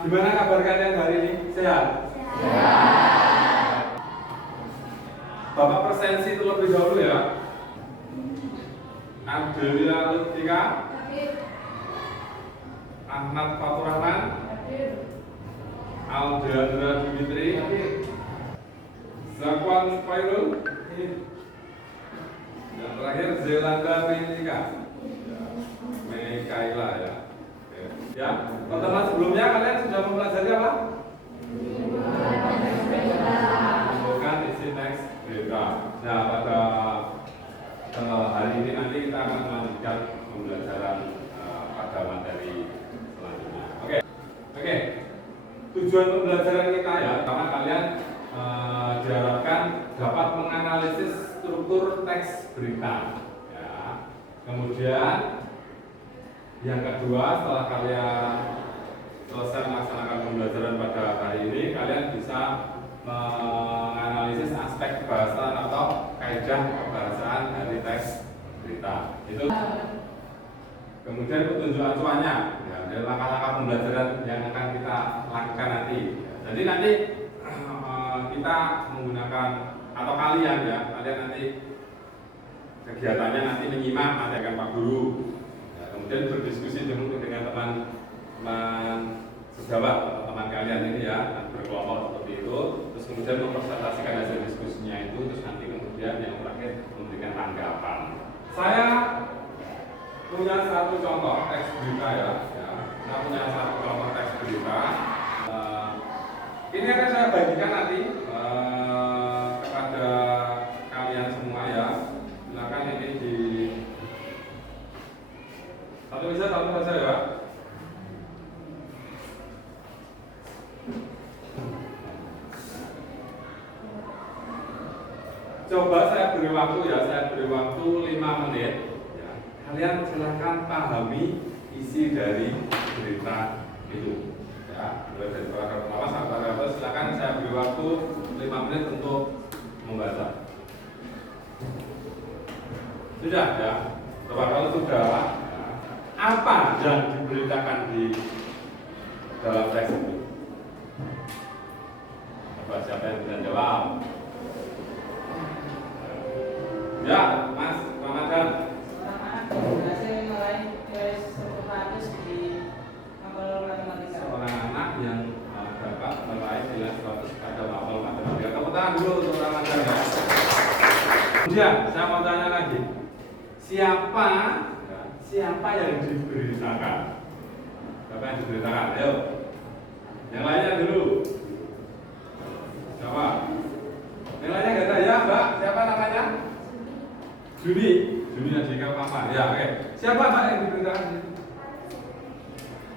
Gimana kabar kalian hari ini? Sehat? Sehat. Bapak presensi terlebih dahulu ya. Adelia Lutika, Ahmad Fatur Rahman, Aldeandra Dimitri, Zakwan Khairul, dan terakhir Zelanda Melika, Mekaila ya. Ya, teman-teman sebelumnya kalian sudah mempelajari apa? Bukan isi teks berita. Nah, pada hari ini nanti kita akan melanjutkan pembelajaran pada materi selanjutnya. Oke. Tujuan pembelajaran kita ya, karena kalian diharapkan dapat menganalisis struktur teks berita. Ya. Kemudian yang kedua, setelah kalian selesai melaksanakan pembelajaran pada hari ini, kalian bisa menganalisis aspek kebahasaan atau kaidah kebahasaan dari teks berita. Itu kemudian petunjuk acuannya, ya, dari langkah-langkah pembelajaran yang akan kita lakukan nanti. Jadi nanti kita menggunakan atau kalian nanti kegiatannya nanti menyimak materi Pak Guru. Dan berdiskusi dengan teman-teman sejawat atau teman kalian ini ya, berkelompok seperti itu, terus kemudian mempresentasikan hasil diskusinya itu, terus nanti kemudian yang terakhir memberikan tanggapan. Saya punya satu contoh teks berita ya. Saya punya satu contoh teks berita. Ini akan saya bagikan nanti kepada kalian semua ya. Silakan ini di satu saja ya. Coba saya beri waktu 5 menit ya. Kalian silahkan pahami isi dari berita itu ya. Mulai dari paragraf pertama sampai paragraf silakan saya beri waktu 5 menit untuk membaca. Sudah ya. Coba kalau sudah, apa yang diberitakan di dalam teks itu? Coba siapa yang bisa jawab? Ya, Mas Ramadan. Seorang anak yang dapat meraih nilai 100 pada mapel matematika. Tepuk tangan dulu untuk Ramadan ya. Kemudian saya mau tanya lagi, siapa yang diberitakan? Siapa yang diberitakan? Ayo. Yang lainnya dulu. Siapa? Yang lainnya gak ada ya, Mbak? Siapa namanya? Juni. Juni Adhika Papa. Ya, oke. Siapa Mbak yang diberitakan?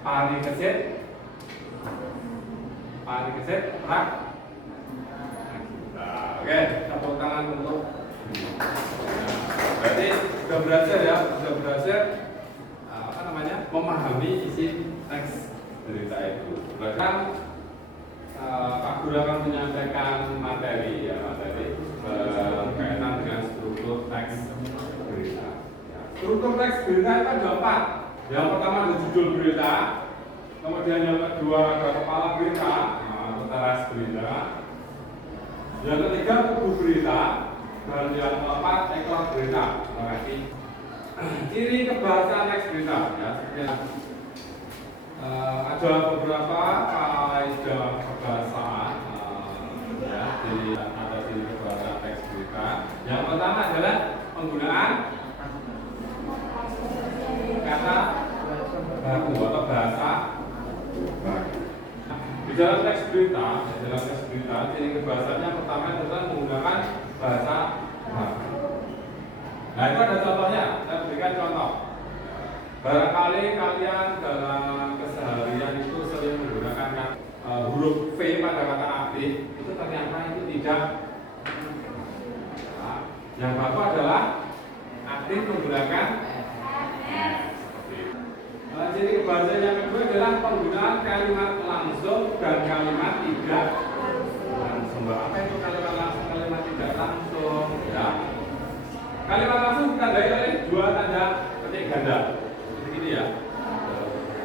Pari Kesit. Rak. Nah, oke. Tepuk tangan untuk. Berarti sudah berhasil memahami isi teks berita itu. Bahkan Pak Guru akan menyampaikan materi berkaitan dengan struktur teks berita. Struktur teks berita itu ada 4. Yang pertama ada judul berita, kemudian yang kedua ada kepala berita atau teras berita, yang ketiga tubuh berita, dan yang keempat ekor berita. Terima kasih. Ciri kebahasaan teks berita ya, ada beberapa kaidah kebahasaan ya, ada ciri kebahasaan teks berita. Yang pertama adalah penggunaan kata baku atau bahasa baku. Di dalam teks berita, ciri kebahasaannya pertama adalah menggunakan bahasa baku. Nah itu ada contohnya, saya berikan contoh. Barangkali kalian dalam keseharian itu sering menggunakan huruf V pada kata aktif, itu ternyata itu tidak. Nah, yang baku adalah aktif menggunakan jadi kebahasaan yang kedua adalah penggunaan kalimat langsung dan kalimat tidak langsung. Apa itu kalimat langsung, kalimat tidak langsung? Ya. Kalimat langsung ditandai oleh 2 tanda petik ganda. Seperti ini ya.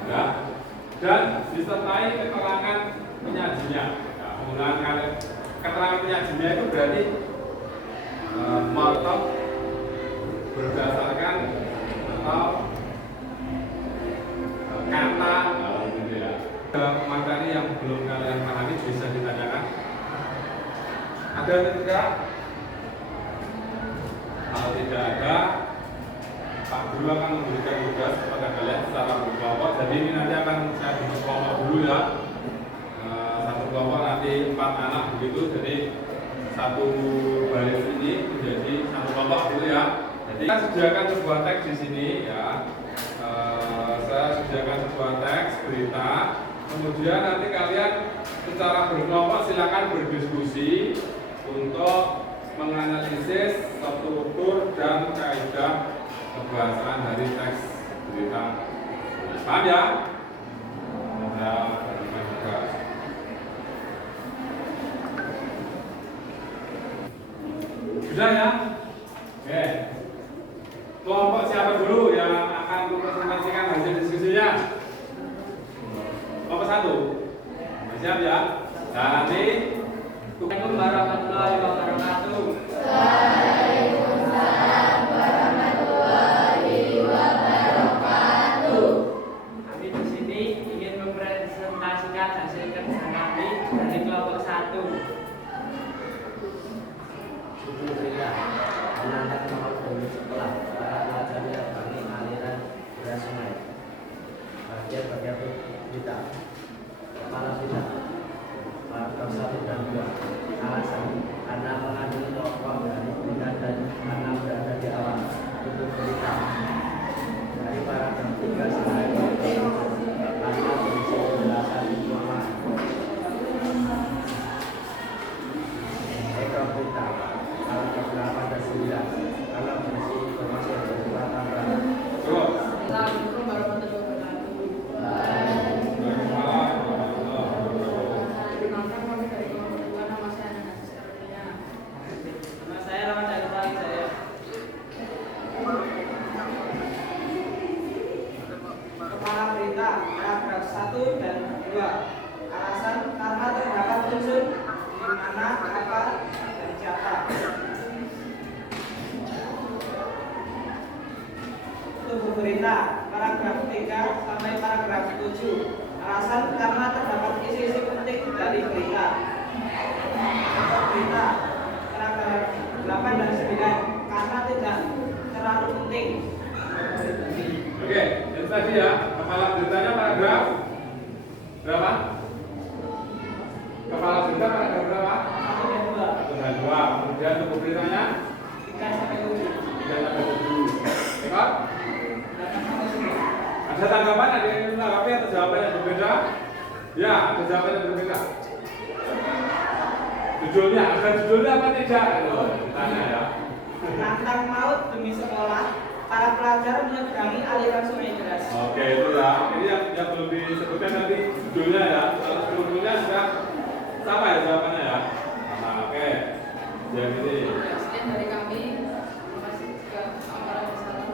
Ganda. dan disertai keterangan penyajinya. Nah, penggunaan keterangan penyajinya itu berarti motot berdasarkan atau kata gitu ya. Materi yang belum kalian pahami bisa ditanyakan. Ada atau tidak? Kalau tidak ada, Pak Guru akan memberikan tugas kepada kalian secara berkelompok. Jadi ini nanti akan saya bentuk kelompok dulu ya. Satu kelompok nanti 4 anak begitu. Jadi satu baris ini menjadi satu kelompok dulu ya. Jadi saya sediakan sebuah teks di sini ya. Saya sediakan sebuah teks berita. Kemudian nanti kalian secara berkelompok silakan berdiskusi untuk menganalisis struktur dan kaidah kebahasaan dari teks berita. Paham ya? Sudah ya? Oke. Kelompok siapa dulu yang akan mempresentasikan hasil diskusinya? Kelompok 1. Siap ya? Nah, nanti Assalamualaikum warahmatullahi wabarakatuh. Waalaikumsalam warahmatullahi wabarakatuh. Kami di sini ingin mempresentasikan hasil kerja kami dari kelompok 1. Alhamdulillah, anak-anak mau dari sekolah, para pelajarnya bagi aliran beras sungai. Bagian berita, kepala berita, paragraf 1 dan 2. Alasan, karena mengandung tokoh dari berita dan karena berada di awal untuk berita. Dari paragraf 3 sampai 7, karena berisi penjelasan informasi. Ekor berita. Paragraf 8 dan 9 karena berisi informasi yang berupa tambahan. Assalamualaikum warahmatullahi wabarakatuh. Perkenalkan kami dari kelompok 2, nama saya Nana Siskarunia. Nama saya Ramadan Ibrahim saya. Kepala berita paragraf 1 dan 2. Alasan karena terdapat unsur di mana, apa, dan siapa. Tubuh berita paragraf 3 sampai paragraf 7. Alasan karena terdapat isi-isi penting dari berita. Tubuh berita paragraf 8 dan 9 karena tidak terlalu penting. Oke, itu tadi ya. Kepala beritanya paragraf berapa? Kepala berita paragraf berapa? 1 dan 2. 1 dan 2. Kemudian tubuh beritanya 3 sampai 7. 3 sampai 7. Ikut? 8 sampai 10. Ada tanggapan? Ada yang menanggapi atau jawaban yang berbeda? Ya, ada jawaban yang berbeda. Judulnya, ada judulnya apa tidak? Ditanya ya. Tantang maut demi sekolah, para pelajar menyeberangi aliran sungai deras. Oke, itu ya. Ini yang belum disebutkan nanti judulnya ya. Kalau judulnya sudah sama ya jawabannya ya. Sama, oke. Yang ini. Sekian dari kami. Terima kasih juga amal bersalah.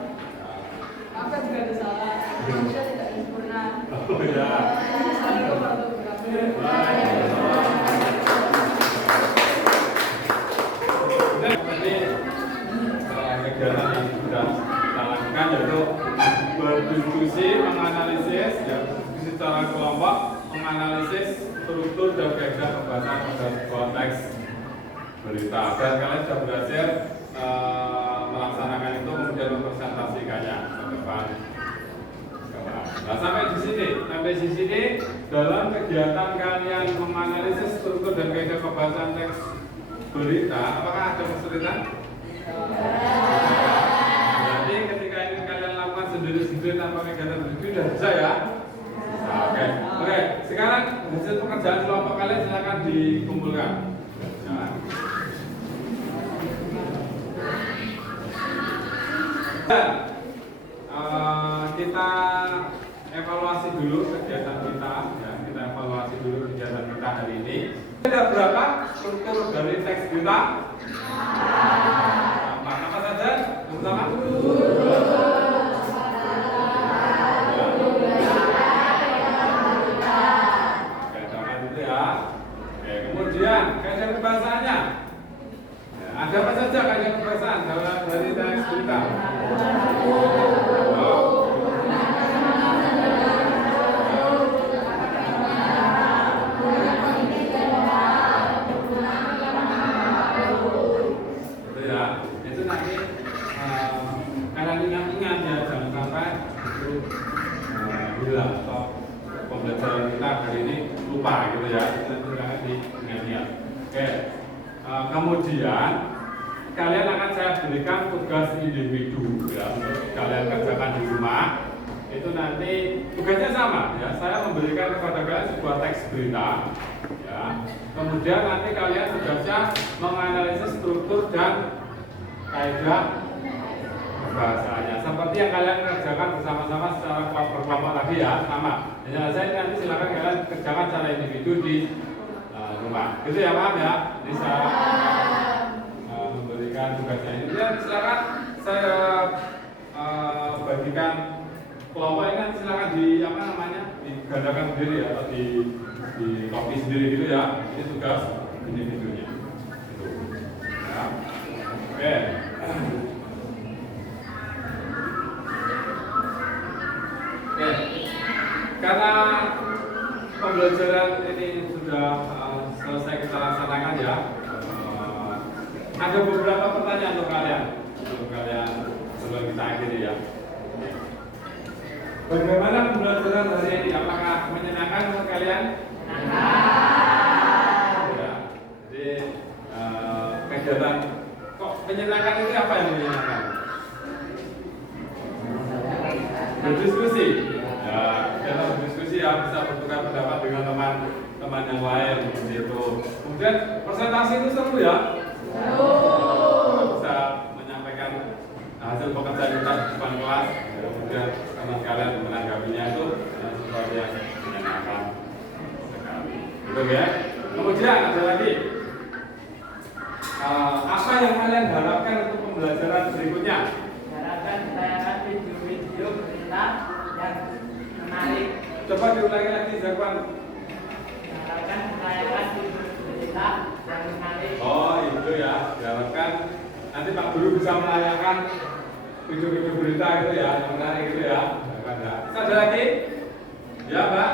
Maaf jika ada salah. Manusia tidak sempurna. Oh ya. Assalamualaikum warahmatullahi wabarakatuh. Kegiatan yang sudah kita lakukan yaitu berdiskusi, menganalisis, ya, diskusi secara kelompok, menganalisis struktur dan kaidah pembahasan pada sebuah teks berita. Dan kalian sudah berhasil melaksanakan itu, kemudian mempresentasikannya ke depan. Nah, sampai di sini dalam kegiatan kalian menganalisis struktur dan kaidah pembahasan teks berita, apakah ada kesulitan? Jadi ketika ini kalian lakukan sendiri-sendiri tanpa kegiatan berbeda sudah bisa ya? Oke. Sekarang hasil pekerjaan kelompok kalian silakan dikumpulkan. Ya. Dan kita evaluasi dulu kegiatan kita, ya. Kita evaluasi dulu kegiatan kita hari ini. Ada berapa struktur dari teks berita? Apa saja? Yang pertama? Kemudian kaidah kebahasaannya. Ya, ada apa saja kaidah kebahasaan dari teks berita? Oh. Itu ya, itu nanti kalian ingat-ingat ya, jangan sampai itu hilang atau pembelajaran kita hari ini lupa gitu ya. Nanti jangan diingat-ingat. Oke. Kemudian kalian akan saya berikan tugas individu ya untuk kalian kerjakan di rumah. Itu nanti tugasnya sama ya. Saya memberikan kepada kalian sebuah teks berita ya. Kemudian nanti kalian tugasnya menganalisis struktur dan kaidah bahasanya. Seperti yang kalian kerjakan bersama-sama secara berkelompok tadi ya, sama. Hanya saya nanti silakan kalian kerjakan secara individu di rumah. Gitu ya, paham ya? Ini saya memberikan tugasnya ini. Dan silakan saya bagikan kelompok ini, silakan di apa namanya, digandakan sendiri ya, atau di copy sendiri gitu ya. Ini tugas individunya. Gitu. Ya. Oke. Oke. Karena pembelajaran ini sudah selesai kita laksanakan ya. Ada beberapa pertanyaan untuk kalian sebelum kita akhiri ya. Bagaimana pembelajaran hari ini? Apakah menyenangkan untuk kalian? Ya. Jadi kegiatan kok menyenangkan itu apa yang menyenangkan? Berdiskusi. Ya, kita berdiskusi ya, bisa bertukar pendapat dengan teman-teman yang lain gitu. Kemudian presentasi itu seru ya. Bisa menyampaikan hasil pekerjaan kita di depan kelas. Kemudian teman kalian menanggapinya itu sesuatu yang menyenangkan sekali. Gitu ya. Kemudian ada lagi. Apa yang kalian harapkan untuk pembelajaran berikutnya? Harapkan tayangan video-video berita yang menarik. Coba diulangi lagi, Zakwan. Harapkan tayangan video berita yang menarik. Oh itu ya, diharapkan nanti Pak Guru bisa menayangkan video-video berita itu ya, yang menarik itu ya. Ada lagi? Ya Pak?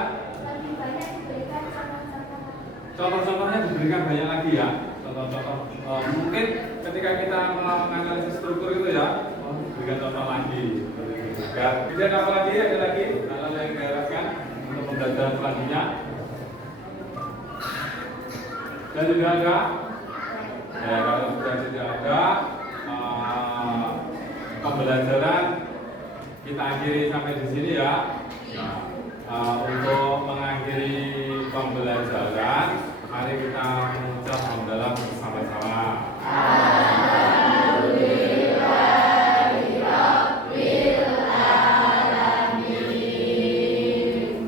Contoh-contohnya diberikan banyak lagi ya. Contoh-contoh mungkin ketika kita menganalisis struktur itu ya, berikan contoh lagi. Kemudian apa lagi? Ada lagi hal yang diharapkan untuk pembelajaran selanjutnya? Dan tidak ada? Ya kalau sudah tidak ada, pembelajaran kita akhiri sampai di sini ya. Untuk mengakhiri pembelajaran, mari kita mengucap hamdalah bersama-sama.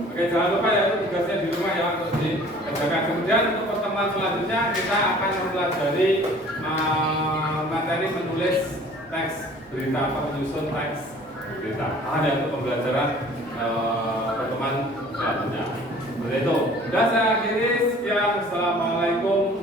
Oke, jangan lupa ya itu tugasnya di rumah ya untuk dikerjakan. Kemudian untuk pertemuan selanjutnya kita akan mempelajari materi menulis teks berita atau menyusun teks berita. Ada untuk pembelajaran pertemuan selanjutnya. Seperti itu. Sudah saya akhiri. Sekian. Assalamualaikum